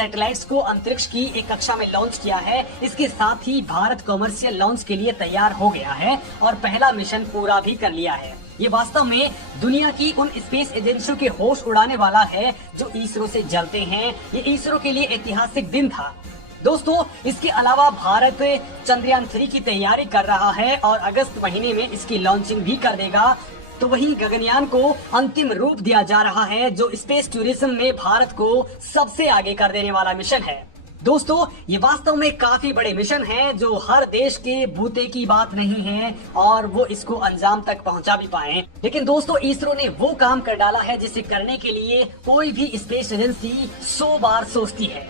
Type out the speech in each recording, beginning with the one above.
Satellites को अंतरिक्ष की एक कक्षा में लॉन्च किया है। इसके साथ ही भारत कॉमर्शियल लॉन्च के लिए तैयार हो गया है और पहला मिशन पूरा भी कर लिया है। ये वास्तव में दुनिया की उन स्पेस एजेंसियों के होश उड़ाने वाला है जो इसरो से जलते हैं। ये इसरो के लिए ऐतिहासिक दिन था। दोस्तों, इसके अलावा भारत चंद्रयान 3 की तैयारी कर रहा है और अगस्त महीने में इसकी लॉन्चिंग भी कर देगा। तो वहीं गगनयान को अंतिम रूप दिया जा रहा है, जो स्पेस टूरिज्म में भारत को सबसे आगे कर देने वाला मिशन है। दोस्तों, ये वास्तव में काफी बड़े मिशन हैं, जो हर देश के बूते की बात नहीं है और वो इसको अंजाम तक पहुंचा भी पाए। लेकिन दोस्तों, इसरो ने वो काम कर डाला है जिसे करने के लिए कोई भी स्पेस एजेंसी 100 बार सोचती है।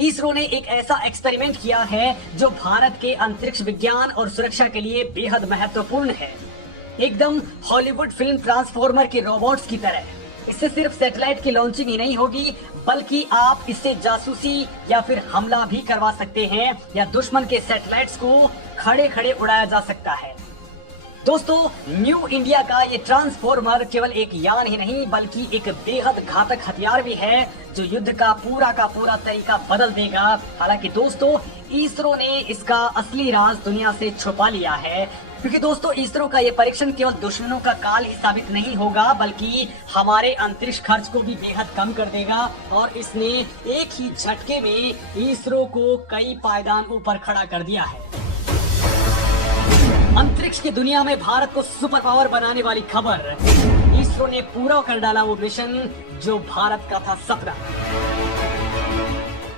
इसरो ने एक ऐसा एक्सपेरिमेंट किया है जो भारत के अंतरिक्ष विज्ञान और सुरक्षा के लिए बेहद महत्वपूर्ण है, एकदम हॉलीवुड फिल्म ट्रांसफॉर्मर के रोबोट्स की तरह। इससे सिर्फ सैटेलाइट की लॉन्चिंग ही नहीं होगी, बल्कि आप इससे जासूसी या फिर हमला भी करवा सकते हैं या दुश्मन के सैटेलाइट्स को खड़े खड़े उड़ाया जा सकता है। दोस्तों, न्यू इंडिया का ये ट्रांसफॉर्मर केवल एक यान ही नहीं बल्कि एक बेहद घातक हथियार भी है जो युद्ध का पूरा तरीका बदल देगा। हालांकि दोस्तों, इसरो ने इसका असली राज दुनिया से छुपा लिया है, क्योंकि दोस्तों इसरो का ये परीक्षण केवल दुश्मनों का काल ही साबित नहीं होगा बल्कि हमारे अंतरिक्ष खर्च को भी बेहद कम कर देगा। और इसने एक ही झटके में इसरो को कई पायदान ऊपर खड़ा कर दिया है। अंतरिक्ष की दुनिया में भारत को सुपर पावर बनाने वाली खबर, इसरो ने पूरा कर डाला वो मिशन जो भारत का था सपना।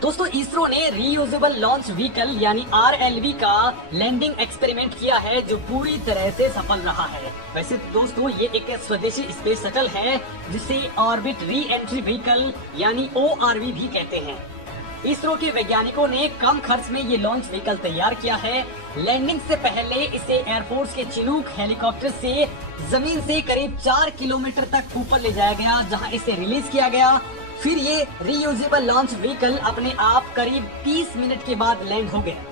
दोस्तों, इसरो ने रीयूजेबल लॉन्च व्हीकल यानी RLV का लैंडिंग एक्सपेरिमेंट किया है जो पूरी तरह से सफल रहा है। वैसे दोस्तों, ये एक स्वदेशी स्पेस शटल है जिसे ऑर्बिट री एंट्री व्हीकल यानी ORV भी कहते हैं। इसरो के वैज्ञानिकों ने कम खर्च में ये लॉन्च व्हीकल तैयार किया है। लैंडिंग से पहले इसे एयरफोर्स के चिनूक हेलीकॉप्टर से जमीन से करीब 4 किलोमीटर तक ऊपर ले जाया गया, जहां इसे रिलीज किया गया। फिर ये रीयूजेबल लॉन्च व्हीकल अपने आप करीब 30 मिनट के बाद लैंड हो गया।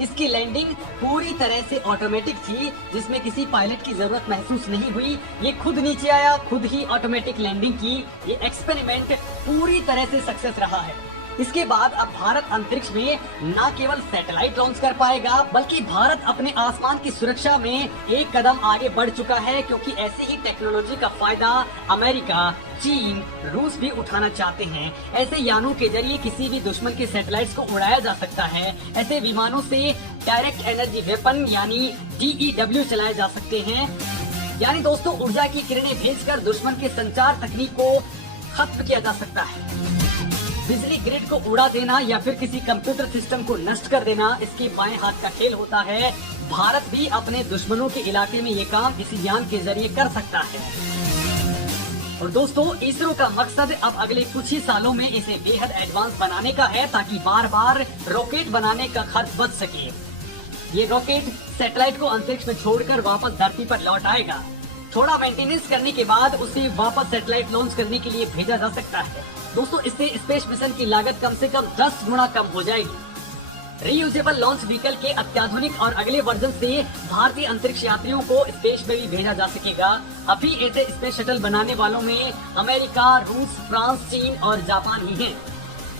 इसकी लैंडिंग पूरी तरह से ऑटोमेटिक थी, जिसमें किसी पायलट की जरूरत महसूस नहीं हुई। ये खुद नीचे आया, खुद ही ऑटोमेटिक लैंडिंग की। ये एक्सपेरिमेंट पूरी तरह से सक्सेस रहा है। इसके बाद अब भारत अंतरिक्ष में न केवल सैटेलाइट लॉन्च कर पाएगा बल्कि भारत अपने आसमान की सुरक्षा में एक कदम आगे बढ़ चुका है, क्योंकि ऐसी ही टेक्नोलॉजी का फायदा अमेरिका, चीन, रूस भी उठाना चाहते हैं। ऐसे यानों के जरिए किसी भी दुश्मन के सैटेलाइट्स को उड़ाया जा सकता है। ऐसे विमानों से डायरेक्ट एनर्जी वेपन यानी DEW चलाए जा सकते हैं। यानी दोस्तों, ऊर्जा की किरणें भेजकर दुश्मन के संचार तकनीक को खत्म किया जा सकता है। बिजली ग्रिड को उड़ा देना या फिर किसी कंप्यूटर सिस्टम को नष्ट कर देना इसके बाएं हाथ का खेल होता है। भारत भी अपने दुश्मनों के इलाके में ये काम इसी यान के जरिए कर सकता है। और दोस्तों, इसरो का मकसद अब अगले कुछ ही सालों में इसे बेहद एडवांस बनाने का है, ताकि बार बार रॉकेट बनाने का खर्च बच सके। ये रॉकेट सैटेलाइट को अंतरिक्ष में छोड़कर वापस धरती पर लौट आएगा। थोड़ा मेंटेनेंस करने के बाद उसे वापस सैटेलाइट लॉन्च करने के लिए भेजा जा सकता है। दोस्तों, इससे स्पेस मिशन की लागत कम से कम 10 गुना कम हो जाएगी। रीयूजेबल लॉन्च व्हीकल के अत्याधुनिक और अगले वर्जन से भारतीय अंतरिक्ष यात्रियों को स्पेस में भी भेजा जा सकेगा। अभी ऐसे स्पेस शटल बनाने वालों में अमेरिका, रूस, फ्रांस, चीन और जापान ही हैं।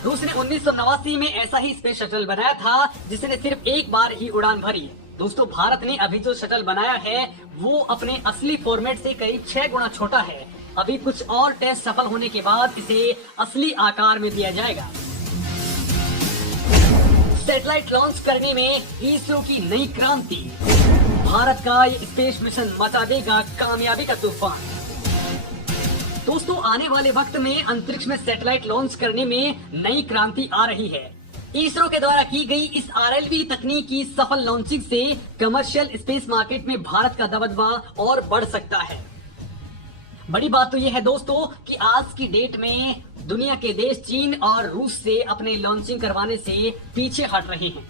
रूस ने 1989 में ऐसा ही स्पेस शटल बनाया था, जिसने सिर्फ एक बार ही उड़ान भरी। दोस्तों, भारत ने अभी जो शटल बनाया है वो अपने असली फॉर्मेट से करीब 6 गुना छोटा है। अभी कुछ और टेस्ट सफल होने के बाद इसे असली आकार में दिया जाएगा। सैटेलाइट लॉन्च करने में इसरो की नई क्रांति, भारत का ये स्पेस मिशन मचा देगा कामयाबी का तूफान। दोस्तों, आने वाले वक्त में अंतरिक्ष में सैटेलाइट लॉन्च करने में नई क्रांति आ रही है। इसरो के द्वारा की गई इस RLV तकनीक की सफल लॉन्चिंग से कमर्शियल स्पेस मार्केट में भारत का दबदबा और बढ़ सकता है। बड़ी बात तो यह है दोस्तों कि आज की डेट में दुनिया के देश चीन और रूस से अपने लॉन्चिंग करवाने से पीछे हट रहे हैं।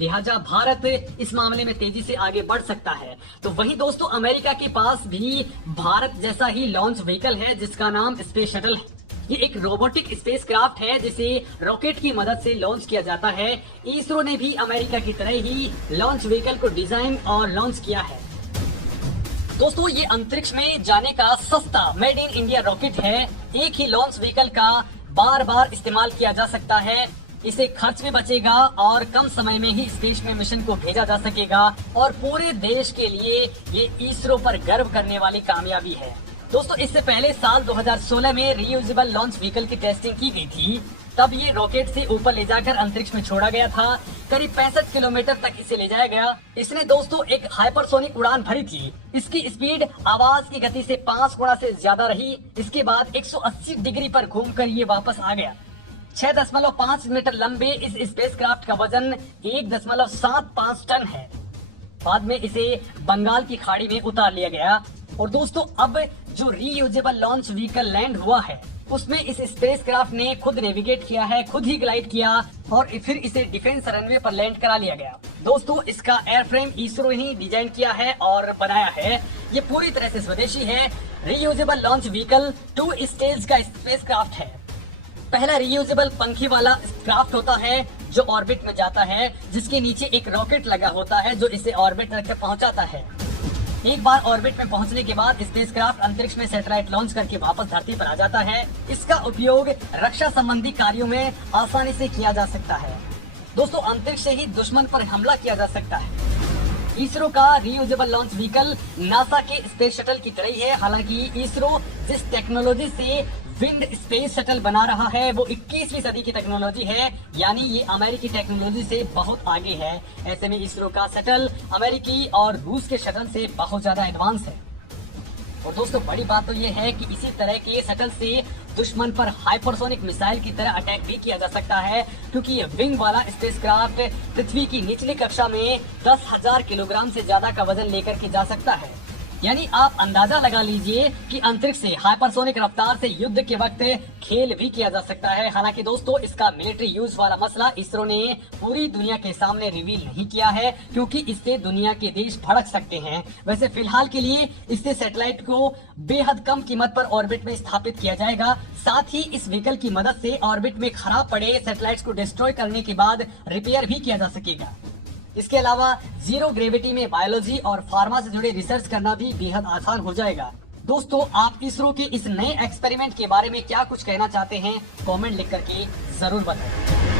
लिहाजा भारत इस मामले में तेजी से आगे बढ़ सकता है। तो वहीं दोस्तों, अमेरिका के पास भी भारत जैसा ही लॉन्च व्हीकल है जिसका नाम स्पेस शटल है। ये एक रोबोटिक स्पेसक्राफ्ट है जिसे रॉकेट की मदद से लॉन्च किया जाता है। इसरो ने भी अमेरिका की तरह ही लॉन्च व्हीकल को डिजाइन और लॉन्च किया है। दोस्तों, ये अंतरिक्ष में जाने का सस्ता मेड इन इंडिया रॉकेट है। एक ही लॉन्च व्हीकल का बार बार इस्तेमाल किया जा सकता है। इसे खर्च भी बचेगा और कम समय में ही स्पेस में मिशन को भेजा जा सकेगा और पूरे देश के लिए ये इसरो पर गर्व करने वाली कामयाबी है। दोस्तों, इससे पहले साल 2016 में रीयूजेबल लॉन्च व्हीकल की टेस्टिंग की गई थी। तब ये रॉकेट से ऊपर ले जाकर अंतरिक्ष में छोड़ा गया था। करीब 65 किलोमीटर तक इसे ले जाया गया। इसने दोस्तों एक हाइपरसोनिक उड़ान भरी थी। इसकी स्पीड आवाज की गति से 5 गुना से ज्यादा रही। इसके बाद 180 डिग्री पर घूमकर ये वापस आ गया। 6.5 मीटर लंबे इस स्पेसक्राफ्ट का वजन 1.75 टन है। बाद में इसे बंगाल की खाड़ी में उतार लिया गया। और दोस्तों, अब जो रीयूजेबल लॉन्च व्हीकल लैंड हुआ है उसमें इस स्पेसक्राफ्ट ने खुद नेविगेट किया है, खुद ही ग्लाइड किया और फिर इसे डिफेंस रनवे पर लैंड करा लिया गया। दोस्तों, इसका एयरफ्रेम इसरो ही डिजाइन किया है और बनाया है। ये पूरी तरह से स्वदेशी है। रीयूजेबल लॉन्च व्हीकल 2 स्टेज का स्पेसक्राफ्ट है। पहला रीयूजेबल पंखी वाला क्राफ्ट होता है जो ऑर्बिट में जाता है, जिसके नीचे एक रॉकेट लगा होता है जो इसे ऑर्बिट तक पहुंचाता है। एक बार ऑर्बिट में पहुंचने के बाद स्पेसक्राफ्ट अंतरिक्ष में सैटेलाइट लॉन्च करके वापस धरती पर आ जाता है। इसका उपयोग रक्षा संबंधी कार्यों में आसानी से किया जा सकता है। दोस्तों, अंतरिक्ष से ही दुश्मन पर हमला किया जा सकता है। इसरो का रीयूजेबल लॉन्च व्हीकल नासा के स्पेस शटल की तरह ही है। हालांकि इसरो जिस टेक्नोलॉजी से विंड स्पेस शटल बना रहा है वो 21वीं सदी की टेक्नोलॉजी है, यानी ये अमेरिकी टेक्नोलॉजी से बहुत आगे है। ऐसे में इसरो का शटल अमेरिकी और रूस के शटल से बहुत ज्यादा एडवांस है। और दोस्तों, बड़ी बात तो ये है कि इसी तरह के शटल से दुश्मन पर हाइपरसोनिक मिसाइल की तरह अटैक भी किया जा सकता है, क्योंकि ये विंग वाला स्पेसक्राफ्ट पृथ्वी की निचली कक्षा में 10,000 किलोग्राम से ज्यादा का वजन लेकर के जा सकता है। यानी आप अंदाजा लगा लीजिए कि अंतरिक्ष से हाइपरसोनिक रफ्तार से युद्ध के वक्त खेल भी किया जा सकता है। हालांकि दोस्तों, इसका मिलिट्री यूज वाला मसला इसरो ने पूरी दुनिया के सामने रिवील नहीं किया है, क्योंकि इससे दुनिया के देश भड़क सकते हैं। वैसे फिलहाल के लिए इससे सैटेलाइट को बेहद कम कीमत पर ऑर्बिट में स्थापित किया जाएगा। साथ ही इस व्हीकल की मदद से ऑर्बिट में खराब पड़े सैटेलाइट्स को डिस्ट्रॉय करने के बाद रिपेयर भी किया जा सकेगा। इसके अलावा जीरो ग्रेविटी में बायोलॉजी और फार्मा से जुड़े रिसर्च करना भी बेहद आसान हो जाएगा। दोस्तों, आप इसरो के इस नए एक्सपेरिमेंट के बारे में क्या कुछ कहना चाहते हैं, कमेंट लिख करके जरूर बताएं।